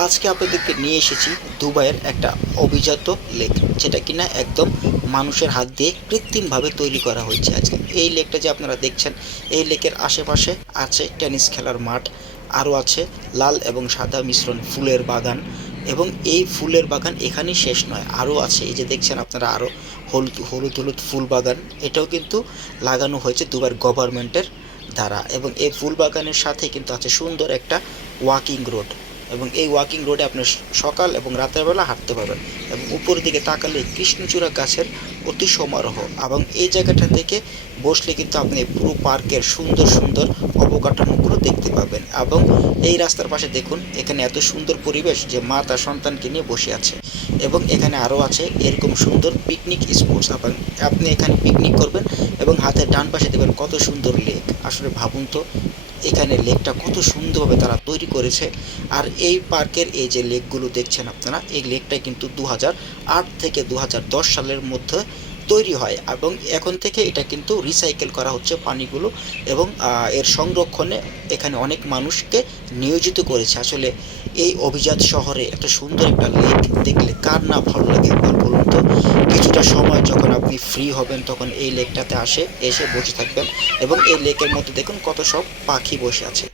আজকে আপনাদেরকে নিয়ে এসেছি দুবাইয়ের একটা অভিজাত লেক, যেটা কিনা একদম মানুষের হাত দিয়ে কৃত্রিমভাবে তৈরি করা হয়েছে। আজকে এই লেকটা যে আপনারা দেখছেন, এই লেকের আশেপাশে আছে টেনিস খেলার মাঠ, আরও আছে লাল এবং সাদা মিশ্রণ ফুলের বাগান। এবং এই ফুলের বাগান এখানেই শেষ নয়, আরও আছে। এই যে দেখছেন আপনারা, আরও হলুদ হলুদ হলুদ ফুল বাগান, এটাও কিন্তু লাগানো হয়েছে দুবাইয়ের গভর্নমেন্টের দ্বারা। এবং এই ফুল বাগানের সাথে কিন্তু আছে সুন্দর একটা ওয়াকিং রোড, এবং এই ওয়াকিং রোডে আপনি সকাল এবং রাতের বেলা হাঁটতে পারবেন। এবং উপরের দিকে তাকালে কৃষ্ণচূড়া গাছের অতি সমারোহ, এবং এই জায়গাটা থেকে বসলে কিন্তু আপনি পুরো পার্কের সুন্দর সুন্দর অবকাঠামোগুলো দেখতে পাবেন। এবং এই রাস্তার পাশে দেখুন, এখানে এত সুন্দর পরিবেশ যে মা তার সন্তানকে নিয়ে বসে আছে। এবং এখানে আরও আছে এরকম সুন্দর পিকনিক স্পটস, আপনি এখানে পিকনিক করবেন এবং হাতের ডান পাশে দেবেন কত সুন্দর লেক। আসলে ভাবুন তো, এখানে লেকটা কত সুন্দরভাবে তারা তৈরি করেছে। আর এই পার্কের এই যে লেকগুলো দেখছেন আপনারা, এই লেকটা কিন্তু 2008 থেকে 2010 সালের মধ্যে তৈরি হয়, এবং এখন থেকে এটা কিন্তু রিসাইকেল করা হচ্ছে পানিগুলো। এবং এর সংরক্ষণে এখানে অনেক মানুষকে নিয়োজিত করেছে। আসলে এই অভিজাত শহরে এত সুন্দর একটা লেক দেখলে কার না ভালো লাগে একবার বলুন তো। কিছুটা সময় যখন আপনি ফ্রি হবেন তখন এই লেকটাতে এসে বসে থাকবেন, এবং এই লেকের মধ্যে দেখুন কত সব পাখি বসে আছে।